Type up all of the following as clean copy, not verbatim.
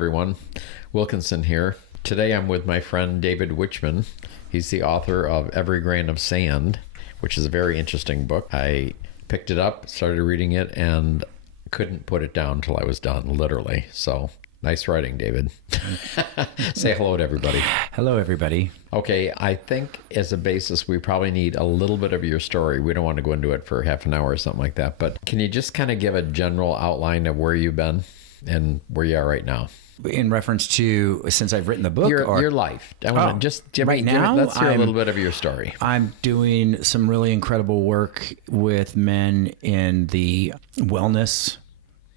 everyone. Wilkinson here. Today I'm with my friend David Wichman. He's the author of Every Grain of Sand, which is a very interesting book. I picked it up, started reading it, and couldn't put it down until I was done, literally. So, nice writing, David. Say hello to everybody. Hello, everybody. Okay, I think as a basis, we probably need a little bit of your story. We don't want to go into it for half an hour or something like that, but can you just kind of give a general outline of where you've been and where you are right now? In reference to since I've written the book? Your life. I want to just let's hear a little bit of your story. I'm doing some really incredible work with men in the wellness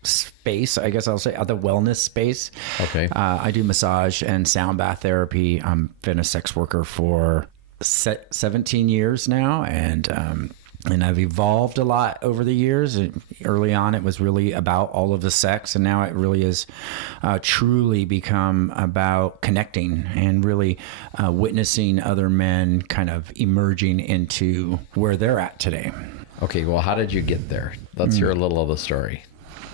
space, I guess I'll say, the wellness space. Okay. I do massage and soundbath therapy. I've been a sex worker for 17 years now, and I've evolved a lot over the years. Early on, it was really about all of the sex, and now it really is truly become about connecting and really witnessing other men kind of emerging into where they're at today. Okay, well, how did you get there? Let's hear a little of the story.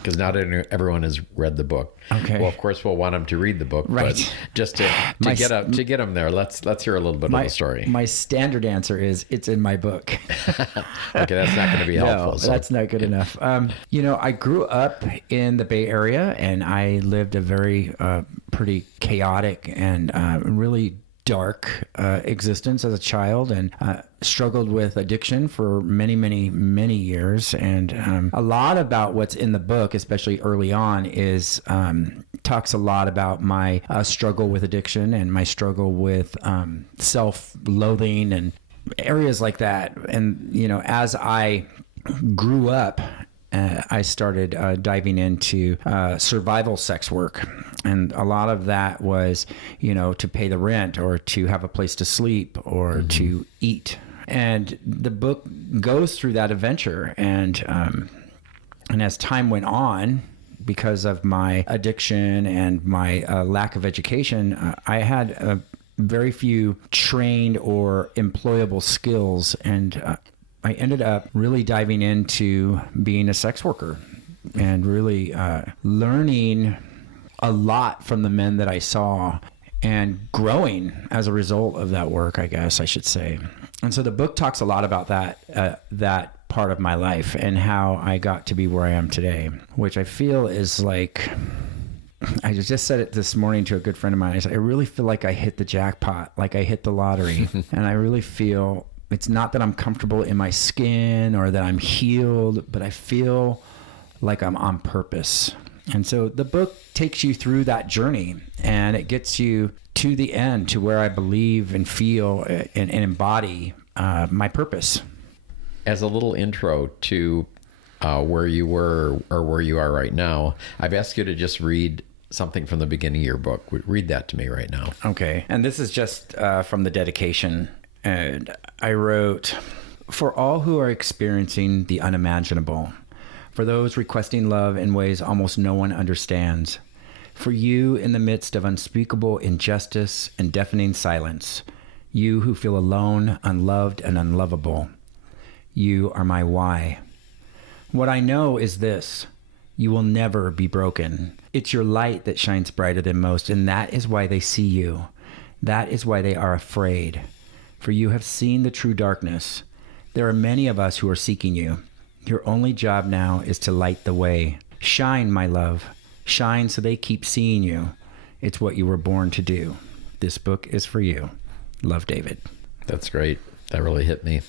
Because not everyone has read the book. Okay. Well, of course, we'll want them to read the book, right? But just to get them there, let's hear a little bit of the story. My standard answer is it's in my book. Okay, that's not going to be helpful. No, that's not good enough. I grew up in the Bay Area, and I lived a very pretty chaotic and really dark existence as a child, and struggled with addiction for many years. And a lot about what's in the book, especially early on, is talks a lot about my struggle with addiction and my struggle with self-loathing and areas like that. And as I grew up, I started diving into survival sex work. And a lot of that was, to pay the rent or to have a place to sleep or to eat. And the book goes through that adventure. And as time went on, because of my addiction and my lack of education, I had very few trained or employable skills. And I ended up really diving into being a sex worker and really learning a lot from the men that I saw and growing as a result of that work, I guess I should say. And so the book talks a lot about that part of my life and how I got to be where I am today, which I feel is like, I just said it this morning to a good friend of mine. I said, I really feel like I hit the jackpot, like I hit the lottery. And I really feel it's not that I'm comfortable in my skin or that I'm healed, but I feel like I'm on purpose. And so the book takes you through that journey, and it gets you to the end, to where I believe and feel and embody my purpose. As a little intro to where you were or where you are right now, I've asked you to just read something from the beginning of your book. Read that to me right now. Okay. And this is just from the dedication. And I wrote, "For all who are experiencing the unimaginable, for those requesting love in ways almost no one understands, for you in the midst of unspeakable injustice and deafening silence, you who feel alone, unloved, and unlovable, you are my why. What I know is this: you will never be broken. It's your light that shines brighter than most, and that is why they see you. That is why they are afraid. For you have seen the true darkness. There are many of us who are seeking you. Your only job now is to light the way. Shine, my love. Shine so they keep seeing you. It's what you were born to do. This book is for you. Love, David." That's great. That really hit me.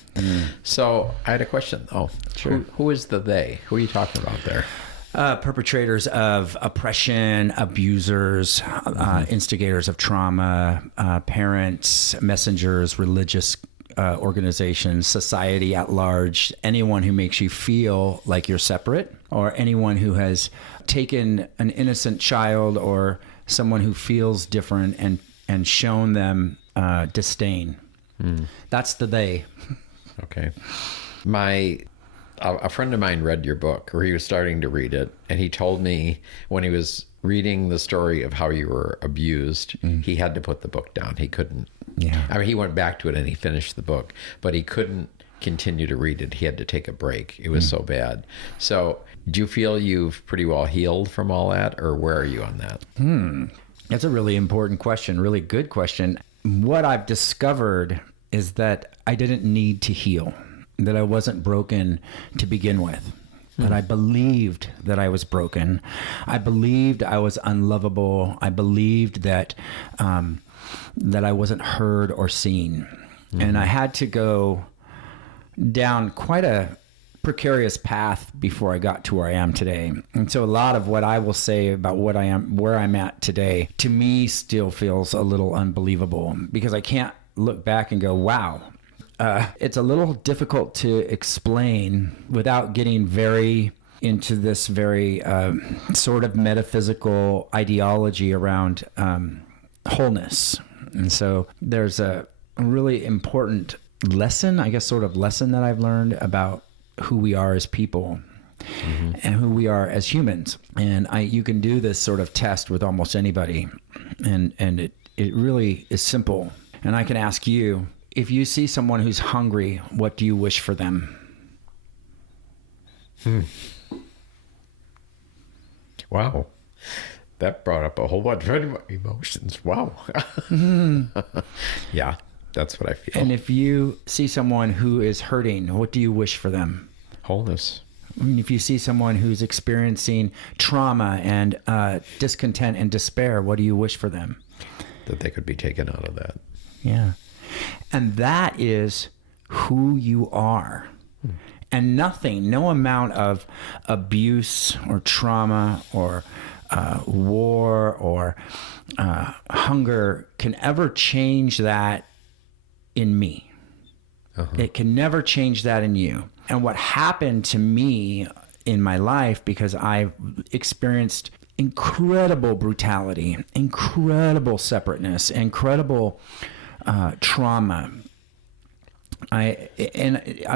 So I had a question. Oh, sure. Who is the they? Who are you talking about there? Perpetrators of oppression, abusers, instigators of trauma, parents, messengers, religious organizations, society at large, anyone who makes you feel like you're separate, or anyone who has taken an innocent child or someone who feels different and shown them disdain. That's the they. Okay. A friend of mine read your book, or he was starting to read it, and he told me when he was reading the story of how you were abused, he had to put the book down. He couldn't. Yeah. I mean, he went back to it and he finished the book, but he couldn't continue to read it. He had to take a break. It was so bad. So do you feel you've pretty well healed from all that, or where are you on that? That's a really important question, really good question. What I've discovered is that I didn't need to heal, that I wasn't broken to begin with. That I believed that I was broken. I believed I was unlovable. I believed that that I wasn't heard or seen. And I had to go down quite a precarious path before I got to where I am today. And so a lot of what I will say about what I am, where I'm at today, to me still feels a little unbelievable, because I can't look back and go, wow. It's a little difficult to explain without getting very into this very sort of metaphysical ideology around wholeness. And so there's a really important lesson, I guess, sort of lesson that I've learned about who we are as people and who we are as humans. And you can do this sort of test with almost anybody. And it really is simple. And I can ask you, if you see someone who's hungry, what do you wish for them? Wow. That brought up a whole bunch of emotions. Wow. Yeah, that's what I feel. And if you see someone who is hurting, what do you wish for them? Wholeness. I mean, if you see someone who's experiencing trauma and discontent and despair, what do you wish for them? That they could be taken out of that. Yeah. And that is who you are. And nothing, no amount of abuse or trauma or war or hunger can ever change that in me. It can never change that in you. And what happened to me in my life, because I've experienced incredible brutality, incredible separateness, incredible trauma. I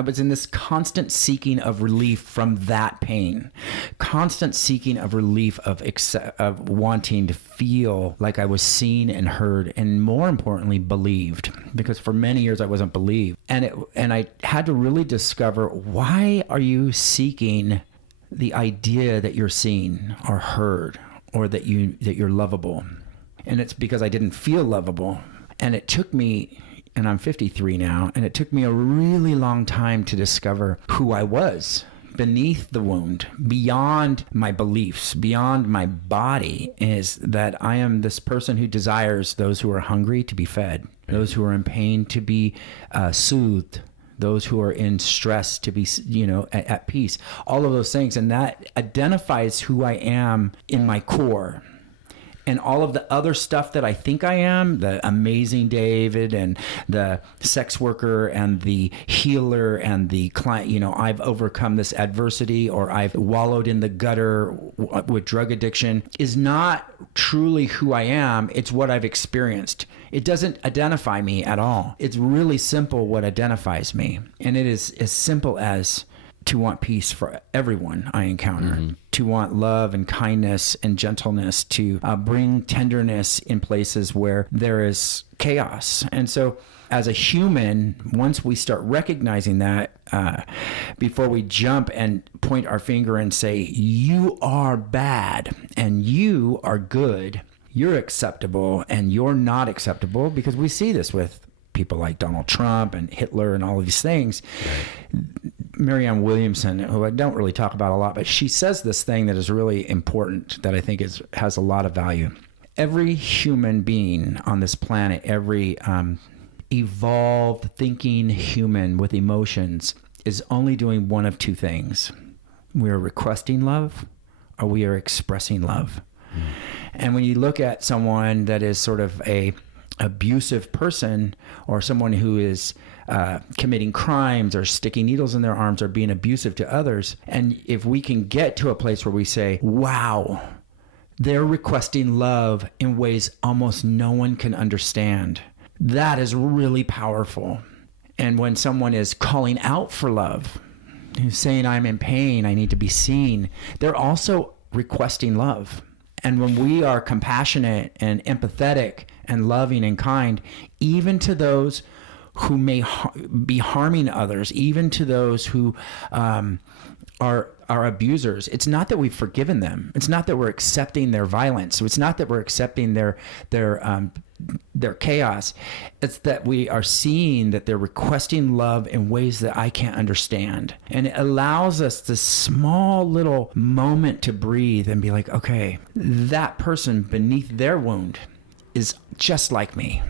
was in this constant seeking of relief from that pain, constant seeking of relief of wanting to feel like I was seen and heard, and more importantly, believed. Because for many years I wasn't believed, and I had to really discover, why are you seeking the idea that you're seen or heard, or that you're lovable? And it's because I didn't feel lovable. And it took me, and I'm 53 now, and it took me a really long time to discover who I was beneath the wound, beyond my beliefs, beyond my body, is that I am this person who desires those who are hungry to be fed, those who are in pain to be soothed, those who are in stress to be, at peace, all of those things. And that identifies who I am in my core. And all of the other stuff that I think I am, the amazing David and the sex worker and the healer and the client, I've overcome this adversity, or I've wallowed in the gutter with drug addiction, is not truly who I am. It's what I've experienced. It doesn't identify me at all. It's really simple what identifies me. And it is as simple as to want peace for everyone I encounter, to want love and kindness and gentleness, to bring tenderness in places where there is chaos. And so as a human, once we start recognizing that, before we jump and point our finger and say, you are bad and you are good, you're acceptable and you're not acceptable, because we see this with people like Donald Trump and Hitler and all of these things. Marianne Williamson, who I don't really talk about a lot, but she says this thing that is really important, that I think has a lot of value. Every human being on this planet, every evolved thinking human with emotions, is only doing one of two things. We are requesting love, or we are expressing love. And when you look at someone that is sort of a abusive person, or someone who is committing crimes or sticking needles in their arms or being abusive to others, and if we can get to a place where we say, wow, they're requesting love in ways almost no one can understand, that is really powerful. And when someone is calling out for love, who's saying, I'm in pain, I need to be seen, they're also requesting love. And when we are compassionate and empathetic and loving and kind, even to those who may be harming others, even to those who are abusers. It's not that we've forgiven them. It's not that we're accepting their violence. It's not that we're accepting their chaos. It's that we are seeing that they're requesting love in ways that I can't understand. And it allows us this small little moment to breathe and be like, okay, that person beneath their wound is just like me.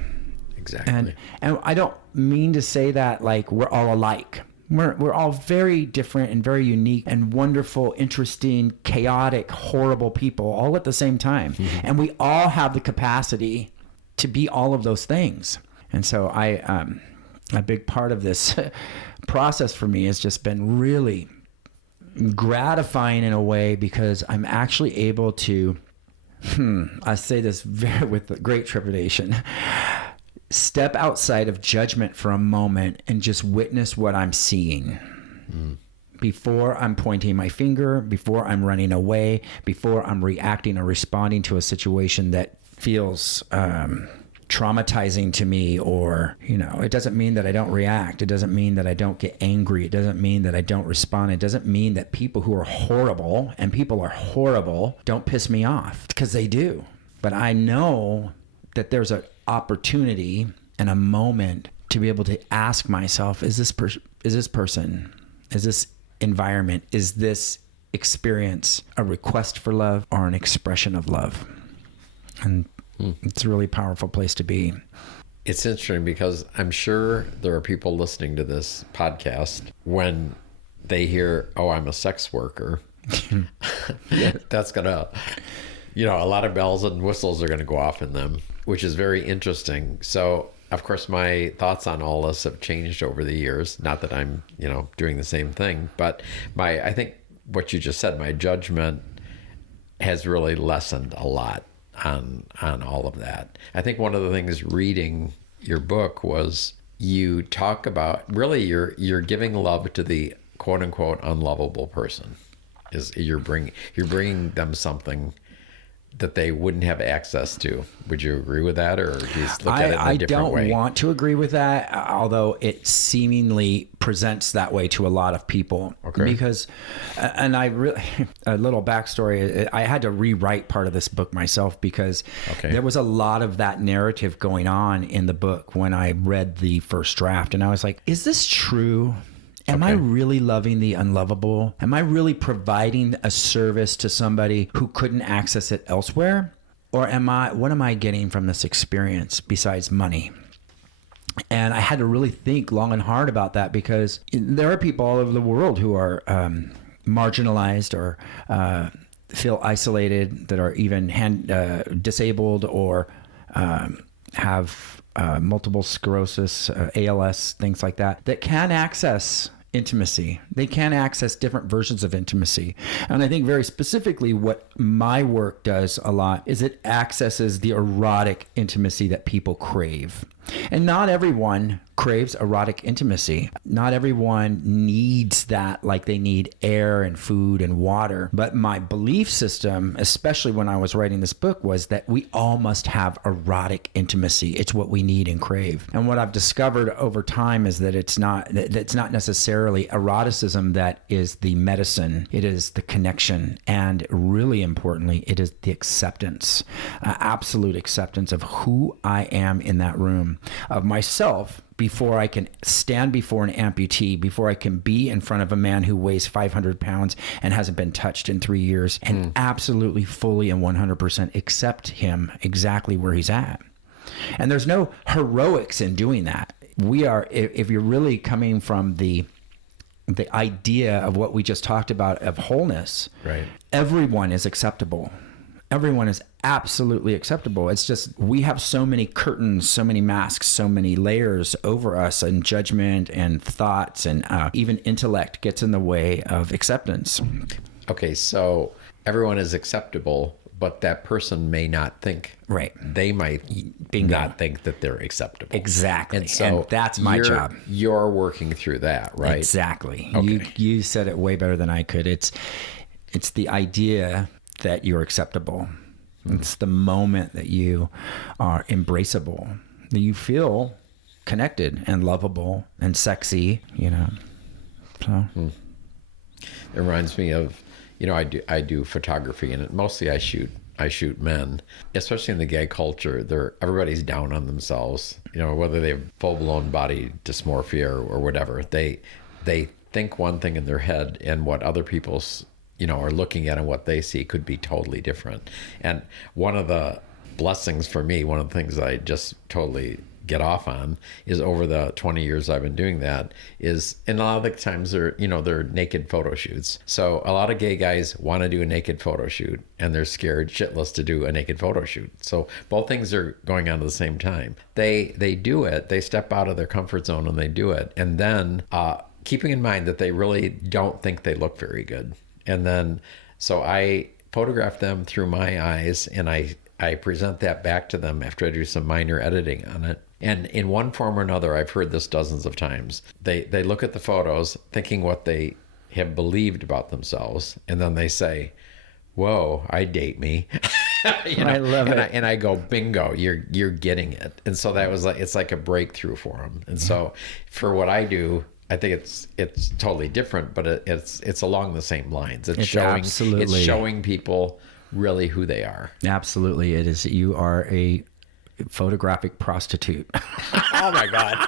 Exactly. And I don't mean to say that like we're all alike. We're all very different and very unique and wonderful, interesting, chaotic, horrible people all at the same time. Mm-hmm. And we all have the capacity to be all of those things. And so a big part of this process for me has just been really gratifying in a way, because I'm actually able to, I say this with great trepidation, step outside of judgment for a moment and just witness what I'm seeing. Before I'm pointing my finger, before I'm running away, before I'm reacting or responding to a situation that feels traumatizing to me, or, it doesn't mean that I don't react. It doesn't mean that I don't get angry. It doesn't mean that I don't respond. It doesn't mean that people who are horrible, and people are horrible, don't piss me off, because they do. But I know that there's an opportunity and a moment to be able to ask myself, is this person, is this environment, is this experience a request for love or an expression of love? And it's a really powerful place to be. It's interesting because I'm sure there are people listening to this podcast when they hear, oh, I'm a sex worker. That's gonna, a lot of bells and whistles are going to go off in them, which is very interesting. So, of course, my thoughts on all this have changed over the years. Not that I'm, doing the same thing, but I think what you just said, my judgment has really lessened a lot on all of that. I think one of the things reading your book was you talk about really you're giving love to the quote unquote unlovable person. You're bringing them something that they wouldn't have access to. Would you agree with that, or do you look at it in a different way? I don't want to agree with that, although it seemingly presents that way to a lot of people. Okay. Because, and a little backstory, I had to rewrite part of this book myself, because there was a lot of that narrative going on in the book when I read the first draft. And I was like, is this true? Am I really loving the unlovable? Am I really providing a service to somebody who couldn't access it elsewhere? Or what am I getting from this experience besides money? And I had to really think long and hard about that, because there are people all over the world who are marginalized or feel isolated, that are even disabled, or have multiple sclerosis, ALS, things like that can access intimacy. They can access different versions of intimacy. And I think very specifically what my work does a lot is it accesses the erotic intimacy that people crave. And not everyone craves erotic intimacy. Not everyone needs that like they need air and food and water. But my belief system, especially when I was writing this book, was that we all must have erotic intimacy. It's what we need and crave. And what I've discovered over time is that it's not necessarily eroticism that is the medicine. It is the connection. And really importantly, it is the acceptance, absolute acceptance of who I am in that room, of myself, before I can stand before an amputee, before I can be in front of a man who weighs 500 pounds and hasn't been touched in 3 years, and absolutely, fully, and 100% accept him exactly where he's at. And there's no heroics in doing that. We are, if you're really coming from the idea of what we just talked about of wholeness, right? Everyone is acceptable. Everyone is absolutely acceptable. It's just we have so many curtains, so many masks, so many layers over us, and judgment and thoughts, and even intellect gets in the way of acceptance. Okay, so everyone is acceptable, but that person may not think. Right. They might not think that they're acceptable. Exactly. And so and that's my job. You're working through that, right? Exactly. Okay. You said it way better than I could. It's the idea that you're acceptable. It's the moment that you are embraceable, that you feel connected and lovable and sexy, So It reminds me of, I do photography, and mostly I shoot men, especially in the gay culture. Everybody's down on themselves, whether they have full blown body dysmorphia or whatever. They think one thing in their head, and what other people's are looking at and what they see could be totally different. And one of the blessings for me, one of the things I just totally get off on, is over the 20 years I've been doing that, is, and a lot of the times they're naked photo shoots. So a lot of gay guys want to do a naked photo shoot, and they're scared shitless to do a naked photo shoot. So both things are going on at the same time. They do it, they step out of their comfort zone and they do it. And then keeping in mind that they really don't think they look very good. And then, so I photograph them through my eyes, and I present that back to them after I do some minor editing on it. And in one form or another, I've heard this dozens of times. They look at the photos thinking what they have believed about themselves, and then they say, "Whoa, I date me." I love it. And I go, "Bingo, you're getting it." And so that was it's like a breakthrough for them. And so for what I do, I think it's totally different, but it's along the same lines. It's showing people really who they are. Absolutely, it is. You are a photographic prostitute. Oh my God.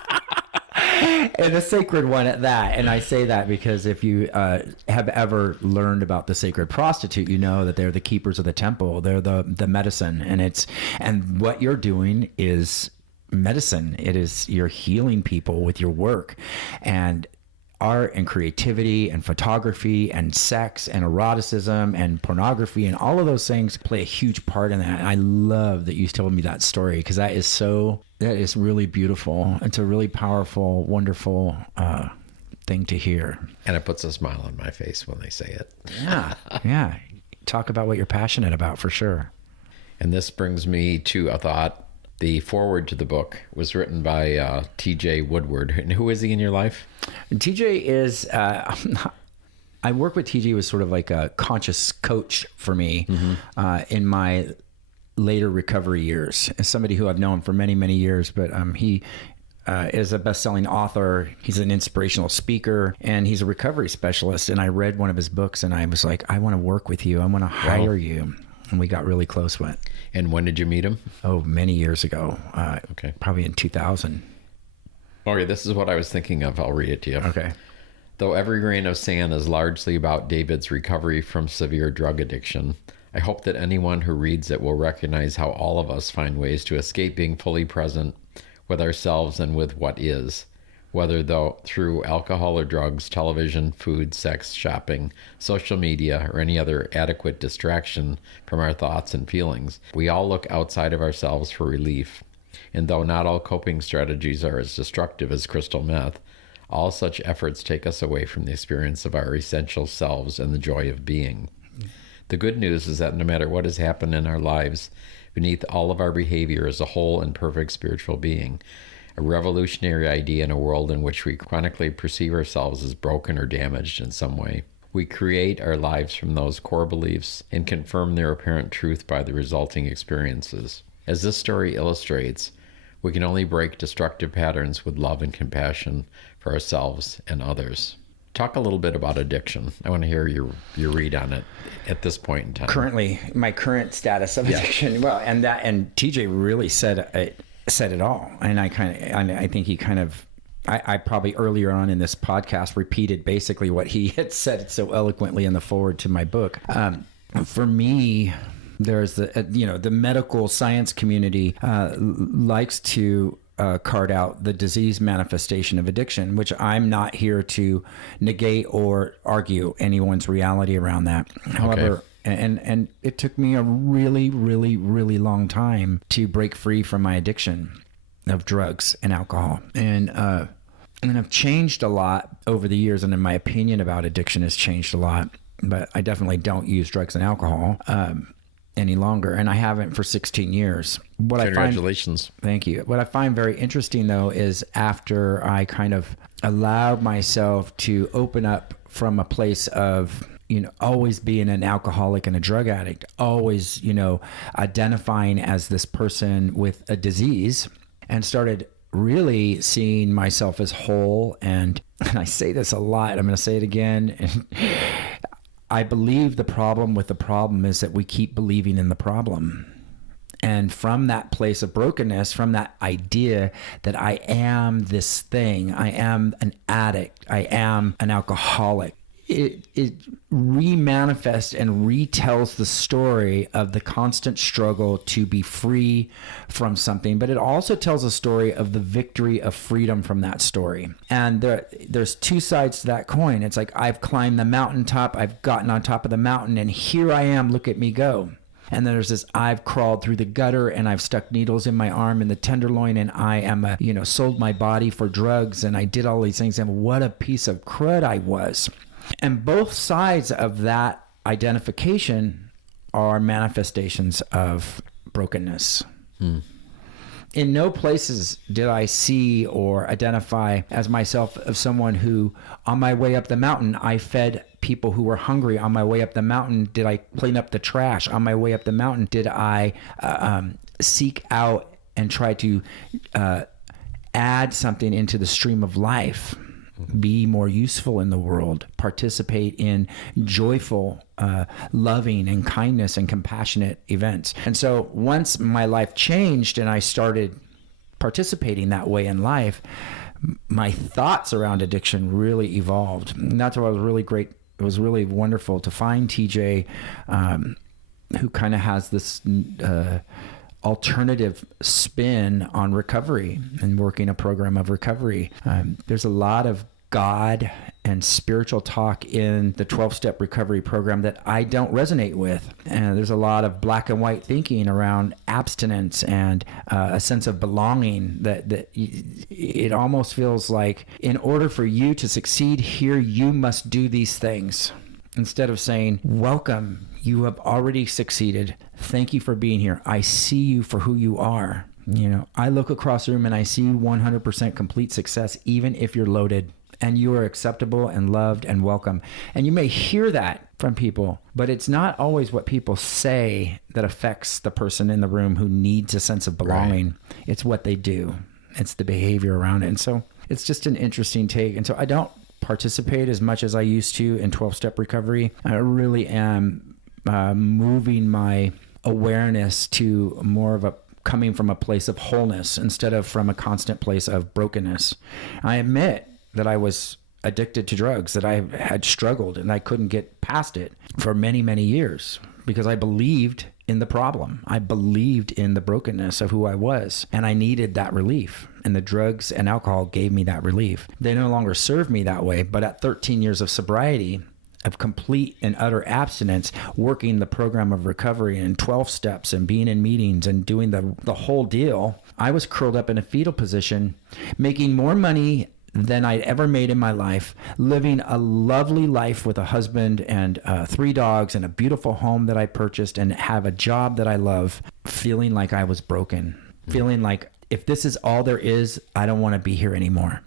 And a sacred one at that. And I say that because if you have ever learned about the sacred prostitute, you know that they're the keepers of the temple. They're the medicine, and what you're doing is medicine. You're healing people with your work, and art and creativity and photography and sex and eroticism and pornography and all of those things play a huge part in that. And I love that you told me that story, because that is really beautiful. It's a really powerful, wonderful thing to hear. And it puts a smile on my face when they say it. Yeah. Talk about what you're passionate about, for sure. And this brings me to a thought. The foreword to the book was written by T.J. Woodward. And who is he in your life? TJ is, I work with TJ as sort of like a conscious coach for me in my later recovery years. As somebody who I've known for many, many years, but he is a best-selling author. He's an inspirational speaker, and he's a recovery specialist. And I read one of his books, and I was like, I want to work with you. I want to hire you. And we got really close with. And when did you meet him? Oh, many years ago. Okay. Probably in 2000. Okay, this is what I was thinking of. I'll read it to you. Okay. Though Every Grain of Sand is largely about David's recovery from severe drug addiction, I hope that anyone who reads it will recognize how all of us find ways to escape being fully present with ourselves and with what is, whether through alcohol or drugs, television, food, sex, shopping, social media, or any other adequate distraction from our thoughts and feelings. We all look outside of ourselves for relief. And though not all coping strategies are as destructive as crystal meth, all such efforts take us away from the experience of our essential selves and the joy of being. The good news is that no matter what has happened in our lives, beneath all of our behavior is a whole and perfect spiritual being, a revolutionary idea in a world in which we chronically perceive ourselves as broken or damaged in some way. We create our lives from those core beliefs and confirm their apparent truth by the resulting experiences. As this story illustrates, we can only break destructive patterns with love and compassion for ourselves and others. Talk a little bit about addiction. I want to hear your read on it at this point in time. Currently, my current status of addiction. Well, and TJ really said it all. And I think he I probably earlier on in this podcast repeated basically what he had said so eloquently in the foreword to my book. For me, there's the medical science community likes to card out the disease manifestation of addiction, which I'm not here to negate or argue anyone's reality around that. However, and it took me a really, really, really long time to break free from my addiction of drugs and alcohol. And I've changed a lot over the years, and in my opinion about addiction has changed a lot, but I definitely don't use drugs and alcohol any longer, and I haven't for 16 years. Congratulations. Thank you. What I find very interesting, though, is after I kind of allowed myself to open up from a place of, always being an alcoholic and a drug addict, always, identifying as this person with a disease, and started really seeing myself as whole. And I say this a lot, I'm going to say it again. And I believe the problem with the problem is that we keep believing in the problem. And from that place of brokenness, from that idea that I am this thing, I am an addict, I am an alcoholic, it re-manifests and retells the story of the constant struggle to be free from something. But it also tells a story of the victory of freedom from that story. And there's two sides to that coin. It's like, I've climbed the mountaintop, I've gotten on top of the mountain, and here I am, look at me go. And then there's this, I've crawled through the gutter and I've stuck needles in my arm in the tenderloin, and I am sold my body for drugs, and I did all these things, and what a piece of crud I was. And both sides of that identification are manifestations of brokenness. In no places did I see or identify as myself of someone who, on my way up the mountain, I fed people who were hungry. On my way up the mountain, did I clean up the trash? On my way up the mountain, did I seek out and try to add something into the stream of life? Be more useful in the world, participate in joyful, loving and kindness and compassionate events. And so once my life changed and I started participating that way in life, my thoughts around addiction really evolved. And that's why it was really great. It was really wonderful to find TJ, who kind of has this alternative spin on recovery and working a program of recovery. There's a lot of God and spiritual talk in the 12-step recovery program that I don't resonate with. And there's a lot of black and white thinking around abstinence and a sense of belonging that it almost feels like, in order for you to succeed here, you must do these things. Instead of saying, welcome, you have already succeeded. Thank you for being here. I see you for who you are. I look across the room and I see 100% complete success, even if you're loaded, and you are acceptable and loved and welcome. And you may hear that from people, but it's not always what people say that affects the person in the room who needs a sense of belonging. Right. It's what they do. It's the behavior around it. And so it's just an interesting take. And so I don't participate as much as I used to in 12-step recovery. I really am moving my awareness to more of a coming from a place of wholeness instead of from a constant place of brokenness. I admit that I was addicted to drugs, that I had struggled and I couldn't get past it for many, many years because I believed in the problem. I believed in the brokenness of who I was, and I needed that relief. And the drugs and alcohol gave me that relief. They no longer serve me that way, but at 13 years of sobriety, of complete and utter abstinence, working the program of recovery in 12 steps and being in meetings and doing the whole deal, I was curled up in a fetal position, making more money than I'd ever made in my life, living a lovely life with a husband and 3 dogs and a beautiful home that I purchased, and have a job that I love, feeling like I was broken, feeling like if this is all there is, I don't want to be here anymore.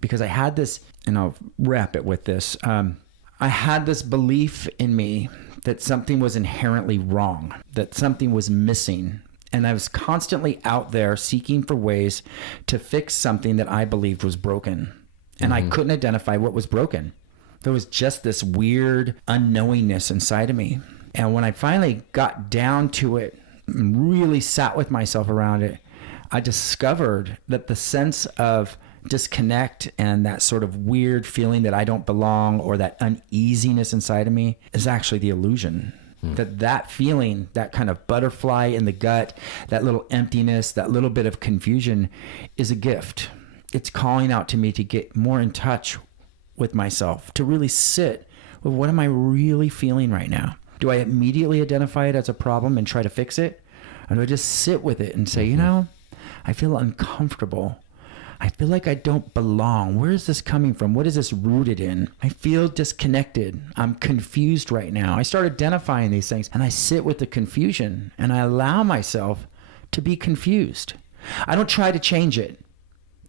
Because I had this, and I'll wrap it with this, I had this belief in me that something was inherently wrong, that something was missing. And I was constantly out there seeking for ways to fix something that I believed was broken. And I couldn't identify what was broken. There was just this weird unknowingness inside of me. And when I finally got down to it and really sat with myself around it, I discovered that the sense of disconnect and that sort of weird feeling that I don't belong, or that uneasiness inside of me, is actually the illusion. That feeling, that kind of butterfly in the gut, that little emptiness, that little bit of confusion, is a gift. It's calling out to me to get more in touch with myself, to really sit with, what am I really feeling right now? Do I immediately identify it as a problem and try to fix it? Or do I just sit with it and say, I feel uncomfortable. I feel like I don't belong. Where is this coming from? What is this rooted in? I feel disconnected. I'm confused right now. I start identifying these things, and I sit with the confusion, and I allow myself to be confused. I don't try to change it.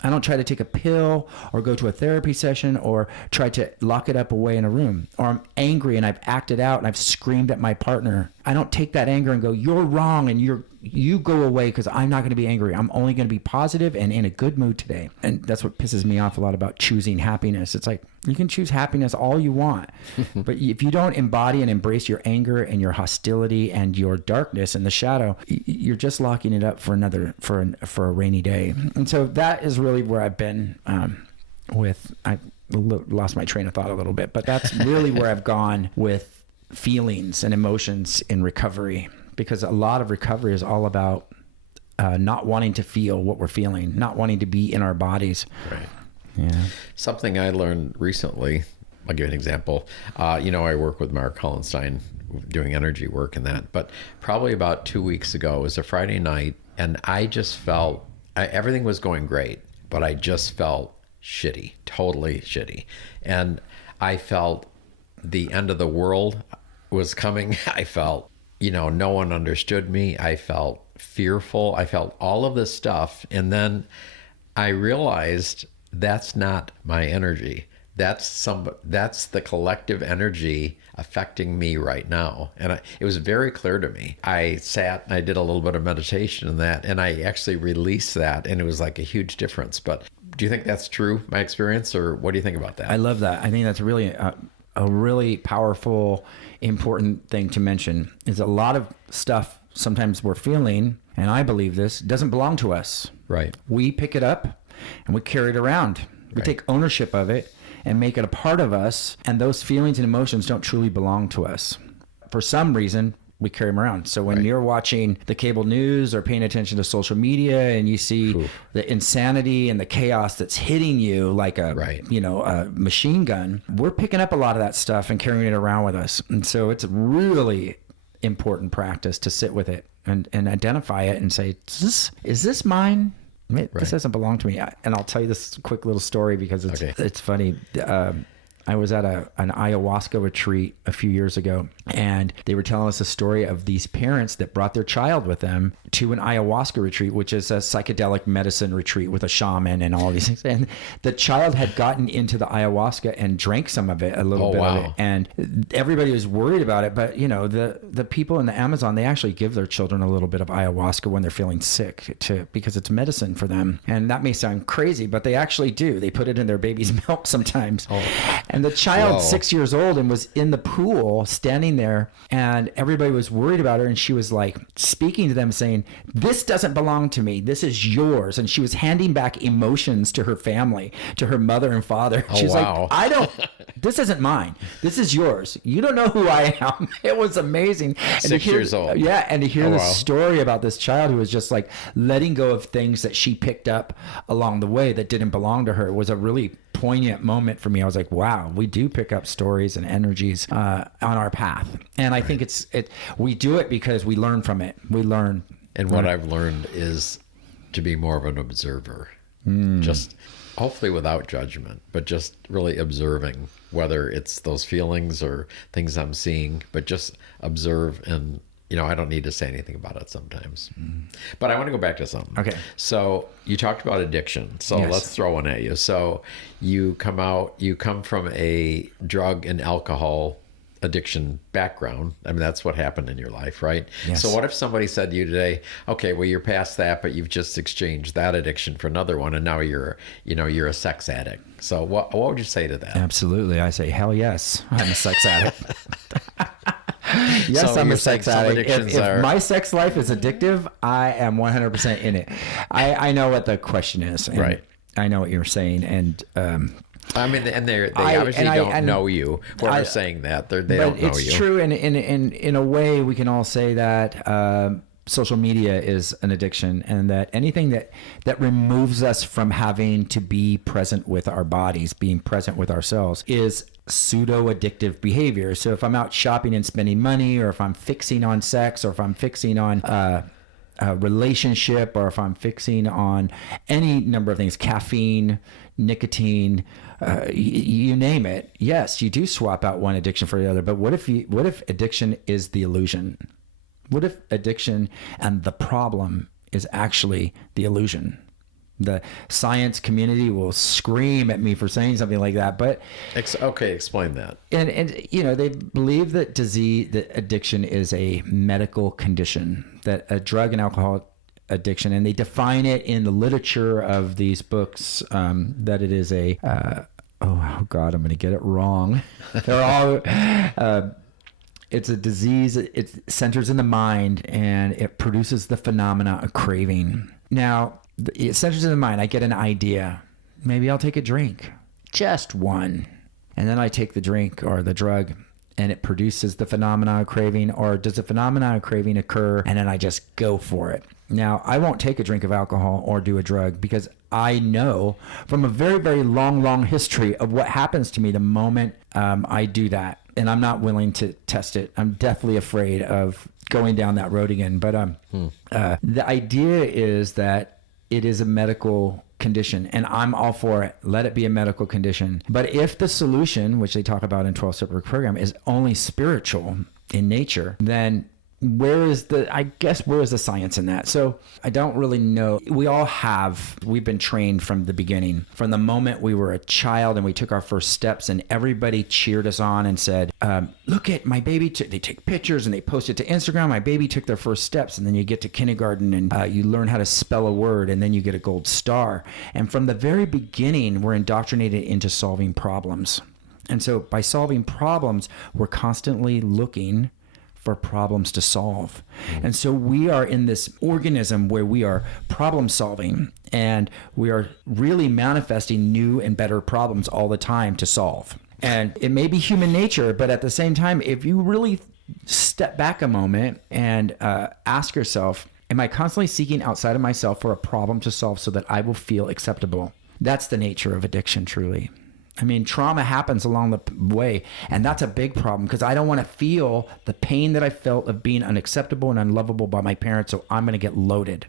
I don't try to take a pill or go to a therapy session or try to lock it up away in a room. Or I'm angry and I've acted out and I've screamed at my partner I don't take that anger and go, you're wrong and you go away, because I'm not going to be angry. I'm only going to be positive and in a good mood today. And that's what pisses me off a lot about choosing happiness. It's like, you can choose happiness all you want, but if you don't embody and embrace your anger and your hostility and your darkness and the shadow, you're just locking it up for a rainy day. And so that is really where I've been I lost my train of thought a little bit, but that's really where I've gone with feelings and emotions in recovery, because a lot of recovery is all about not wanting to feel what we're feeling, not wanting to be in our bodies. Right. Yeah. Something I learned recently, I'll give you an example. I work with Mark Hollenstein doing energy work and that, but probably about 2 weeks ago, it was a Friday night, and I just felt everything was going great, but I just felt shitty, totally shitty. And I felt the end of the world was coming. I felt, no one understood me. I felt fearful. I felt all of this stuff. And then I realized that's not my energy. That's the collective energy affecting me right now. And it was very clear to me. I sat and I did a little bit of meditation in that, and I actually released that, and it was like a huge difference. But do you think that's true, my experience, or what do you think about that? I love that. I think that's really a really powerful, important thing to mention. Is a lot of stuff sometimes we're feeling, and I believe this, doesn't belong to us. Right. We pick it up and we carry it around. We take ownership of it and make it a part of us, and those feelings and emotions don't truly belong to us. For some reason, we carry them around. So when you're watching the cable news or paying attention to social media and you see the insanity and the chaos that's hitting you like a machine gun, we're picking up a lot of that stuff and carrying it around with us. And so it's a really important practice to sit with it and identify it and say, is this mine? This doesn't belong to me. And I'll tell you this quick little story because it's funny. I was at an ayahuasca retreat a few years ago, and they were telling us a story of these parents that brought their child with them to an ayahuasca retreat, which is a psychedelic medicine retreat with a shaman and all these things. And the child had gotten into the ayahuasca and drank some of it, a little bit of it. And everybody was worried about it. But, the people in the Amazon, they actually give their children a little bit of ayahuasca when they're feeling sick because it's medicine for them. And that may sound crazy, but they actually do. They put it in their baby's milk sometimes. And the child, 6 years old, and was in the pool standing there, and everybody was worried about her. And she was like speaking to them saying, this doesn't belong to me. This is yours. And she was handing back emotions to her family, to her mother and father. She's like, this isn't mine. This is yours. You don't know who I am. It was amazing. And 6 years old. Yeah. And to hear this story about this child who was just like letting go of things that she picked up along the way that didn't belong to her was a really poignant moment for me. I was like, wow, we do pick up stories and energies on our path. And I think we do it because we learn from it. We learn. And what I've learned is to be more of an observer, just hopefully without judgment, but just really observing, whether it's those feelings or things I'm seeing, but just observe. And, I don't need to say anything about it sometimes. But I want to go back to something. Okay. So you talked about addiction. So let's throw one at you. So you come from a drug and alcohol addiction background. I mean, that's what happened in your life, right? Yes. So what if somebody said to you today, okay, well, you're past that, but you've just exchanged that addiction for another one, and now you're a sex addict. So what would you say to that? Absolutely. I say, hell yes, I'm a sex addict. Yes, so I'm a sex addict. If my sex life is addictive, I am 100% in it. I know what the question is. And I know what you're saying. And I mean, and they obviously don't know you. Whoever's saying that, they don't know you. It's true. And in a way, we can all say that social media is an addiction, and that anything that removes us from having to be present with our bodies, being present with ourselves, is pseudo-addictive behavior. So if I'm out shopping and spending money, or if I'm fixing on sex, or if I'm fixing on a relationship, or if I'm fixing on any number of things, caffeine, nicotine, you name it, yes, you do swap out one addiction for the other. But what if addiction is the illusion? What if addiction and the problem is actually the illusion? The science community will scream at me for saying something like that, but Okay, explain that. and you know, they believe that addiction is a medical condition, that a drug and alcohol addiction, and they define it in the literature of these books that it is a oh God, I'm going to get it wrong. They're all it's a disease. It centers in the mind, and it produces the phenomena of craving. Now, it centers in the mind. I get an idea. Maybe I'll take a drink, just one. And then I take the drink or the drug, and it produces the phenomena of craving. Or does the phenomena of craving occur, and then I just go for it? Now, I won't take a drink of alcohol or do a drug because I know from a very, very long history of what happens to me the moment I do that. And I'm not willing to test it. I'm deathly afraid of going down that road again. But the idea is that it is a medical condition, and I'm all for it. Let it be a medical condition. But if the solution, which they talk about in 12-step program, is only spiritual in nature, then where is the science in that? So I don't really know. We've been trained from the beginning, from the moment we were a child and we took our first steps, and everybody cheered us on and said, look at my baby. They take pictures and they post it to Instagram. My baby took their first steps. And then you get to kindergarten and you learn how to spell a word, and then you get a gold star. And from the very beginning, we're indoctrinated into solving problems. And so by solving problems, we're constantly looking for problems to solve. And so we are in this organism where we are problem solving, and we are really manifesting new and better problems all the time to solve. And it may be human nature, but at the same time, if you really step back a moment and ask yourself, am I constantly seeking outside of myself for a problem to solve so that I will feel acceptable? That's the nature of addiction, truly. I mean, trauma happens along the way, and that's a big problem because I don't want to feel the pain that I felt of being unacceptable and unlovable by my parents, so I'm going to get loaded.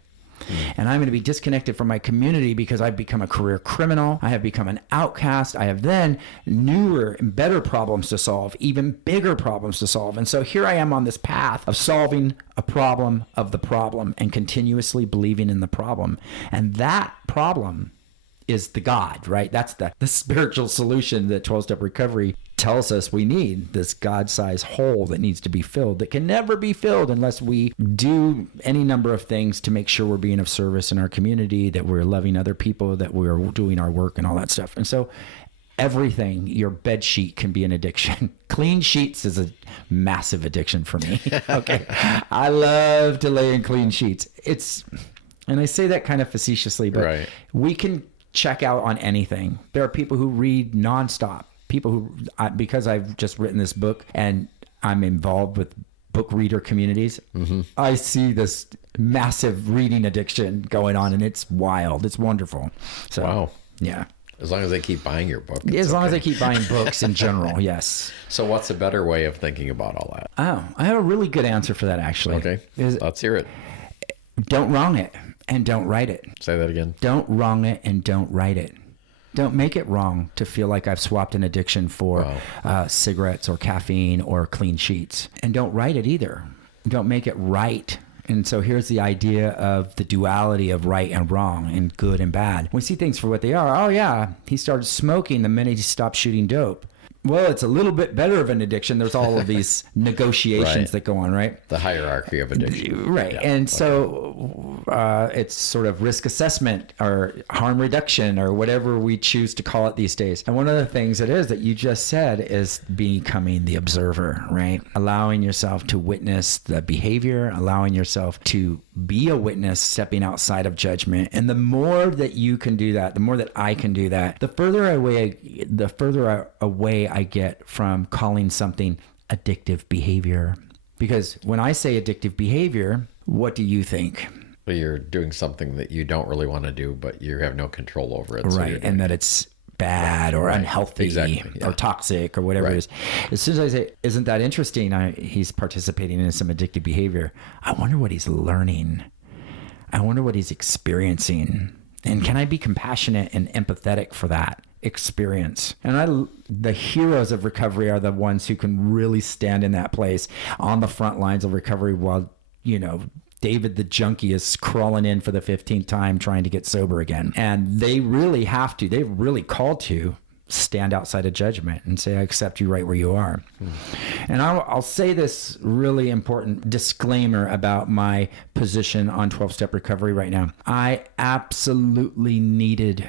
And I'm going to be disconnected from my community because I've become a career criminal. I have become an outcast. I have then newer and better problems to solve, even bigger problems to solve. And so here I am on this path of solving a problem of the problem and continuously believing in the problem. And that problem is the God, right? That's the spiritual solution that 12-step recovery tells us we need, this God-sized hole that needs to be filled, that can never be filled unless we do any number of things to make sure we're being of service in our community, that we're loving other people, that we're doing our work and all that stuff. And so everything, your bed sheet can be an addiction. Clean sheets is a massive addiction for me. Okay. I love to lay in clean sheets. And I say that kind of facetiously, but right. We can check out on anything. There are people who read nonstop. People who, because I've just written this book and I'm involved with book reader communities, I see this massive reading addiction going on, and it's wild. It's wonderful. So, wow. Yeah. As long as they keep buying your book. As long as they keep buying books in general, yes. So what's a better way of thinking about all that? Oh, I have a really good answer for that, actually. Okay. Let's hear it. Don't wrong it and don't write it. Say that again. Don't wrong it and don't write it. Don't make it wrong to feel like I've swapped an addiction for cigarettes or caffeine or clean sheets. And don't write it either. Don't make it right. And so here's the idea of the duality of right and wrong and good and bad. We see things for what they are. Oh, yeah, he started smoking the minute he stopped shooting dope. Well, it's a little bit better of an addiction. There's all of these negotiations that go on, right? The hierarchy of addiction. Right. Yeah. And so it's sort of risk assessment or harm reduction or whatever we choose to call it these days. And one of the things it is that you just said is becoming the observer, right? Allowing yourself to witness the behavior, allowing yourself to be a witness, stepping outside of judgment. And the more that you can do that, the more that I can do that, the further away I get from calling something addictive behavior. Because when I say addictive behavior, what do you think? Well, you're doing something that you don't really want to do, but you have no control over it. Right. And that it's bad or unhealthy or toxic or whatever it is. As soon as I say, isn't that interesting? He's participating in some addictive behavior. I wonder what he's learning. I wonder what he's experiencing. And can I be compassionate and empathetic for that experience? And the heroes of recovery are the ones who can really stand in that place on the front lines of recovery while, David the junkie is crawling in for the 15th time trying to get sober again. And they really have to, they're really called to stand outside of judgment and say, I accept you right where you are. And I'll say this really important disclaimer about my position on 12-step recovery right now. I absolutely needed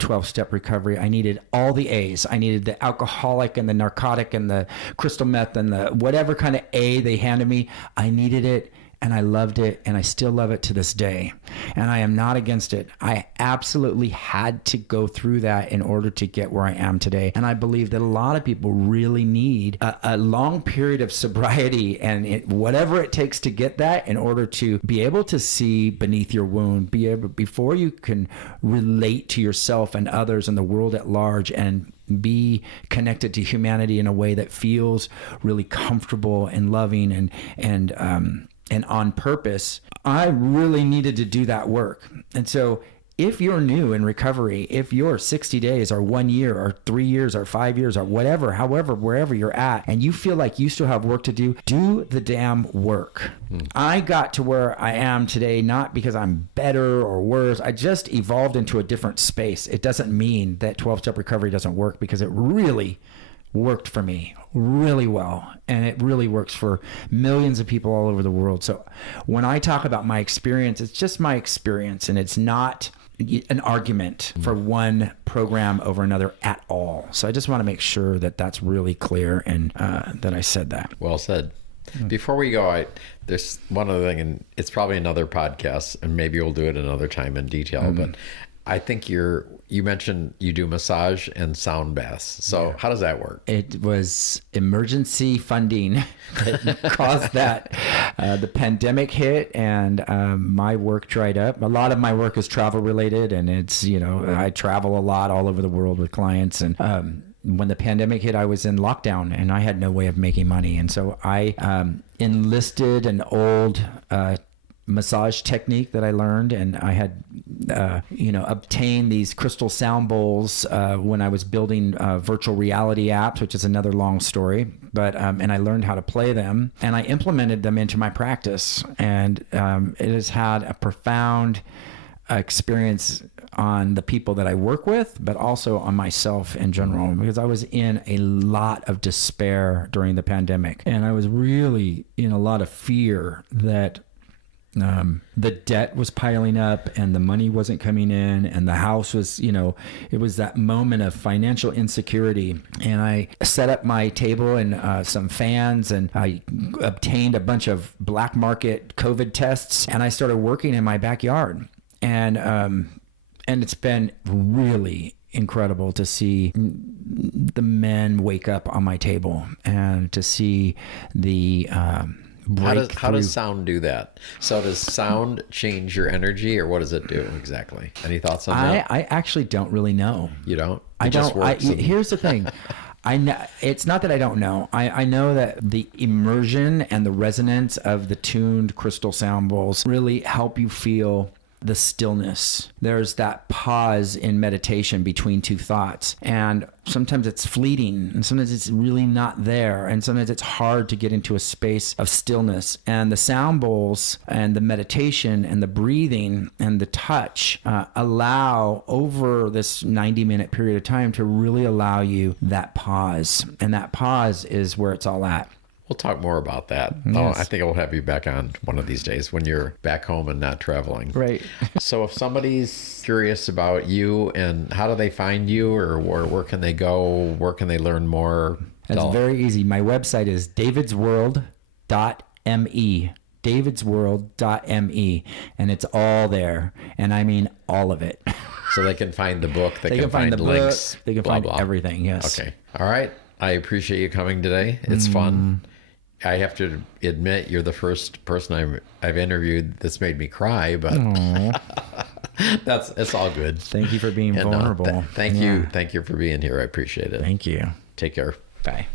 12-step recovery. I needed all the A's. I needed the alcoholic and the narcotic and the crystal meth and the whatever kind of A they handed me. I needed it. And I loved it, and I still love it to this day. And I am not against it. I absolutely had to go through that in order to get where I am today. And I believe that a lot of people really need a long period of sobriety and whatever it takes to get that in order to be able to see beneath your wound, before you can relate to yourself and others and the world at large and be connected to humanity in a way that feels really comfortable and loving and on purpose. I really needed to do that work. And so if you're new in recovery, if you're 60 days or 1 year or 3 years or 5 years or whatever, however, wherever you're at, and you feel like you still have work to do the damn work. I got to where I am today, not because I'm better or worse. I just evolved into a different space. It doesn't mean that 12-step recovery doesn't work, because it really worked for me really well, and it really works for millions of people all over the world. So when I talk about my experience, it's just my experience, and it's not an argument for one program over another at all. So I just want to make sure that that's really clear, and that I said that. Well said. Before we go, there's one other thing, and it's probably another podcast, and maybe we'll do it another time in detail, but I think you mentioned you do massage and sound baths. So how does that work? It was emergency funding that caused that. The pandemic hit, and my work dried up. A lot of my work is travel related, and it's, I travel a lot all over the world with clients. And when the pandemic hit, I was in lockdown, and I had no way of making money. And so I enlisted an old massage technique that I learned, and I had obtained these crystal sound bowls when I was building virtual reality apps, which is another long story, but and I learned how to play them, and I implemented them into my practice, and it has had a profound experience on the people that I work with, but also on myself in general, because I was in a lot of despair during the pandemic, and I was really in a lot of fear that the debt was piling up and the money wasn't coming in, and the house was, it was that moment of financial insecurity. And I set up my table and some fans, and I obtained a bunch of black market COVID tests, and I started working in my backyard. And it's been really incredible to see the men wake up on my table, and to see the how does sound do that? So does sound change your energy, or what does it do exactly? Any thoughts on that? I actually don't really know. You don't? I don't. Here's the thing. I know, it's not that I don't know. I know that the immersion and the resonance of the tuned crystal sound bowls really help you feel the stillness. There's that pause in meditation between two thoughts, and sometimes it's fleeting, and sometimes it's really not there, and sometimes it's hard to get into a space of stillness. And the sound bowls and the meditation and the breathing and the touch allow, over this 90-minute period of time, to really allow you that pause, and that pause is where it's all at. We'll talk more about that. Yes. Oh, I think I'll have you back on one of these days when you're back home and not traveling. Right. So if somebody's curious about you, and how do they find you, or where can they go? Where can they learn more? That's very easy. My website is davidsworld.me. davidsworld.me, and it's all there, and I mean all of it. So they can find the book, they can find the links, book, they can find everything. Yes. Okay. All right. I appreciate you coming today. It's fun. I have to admit, you're the first person I've interviewed that's made me cry, but it's all good. Thank you for being vulnerable. Thank you for being here. I appreciate it. Thank you. Take care. Bye.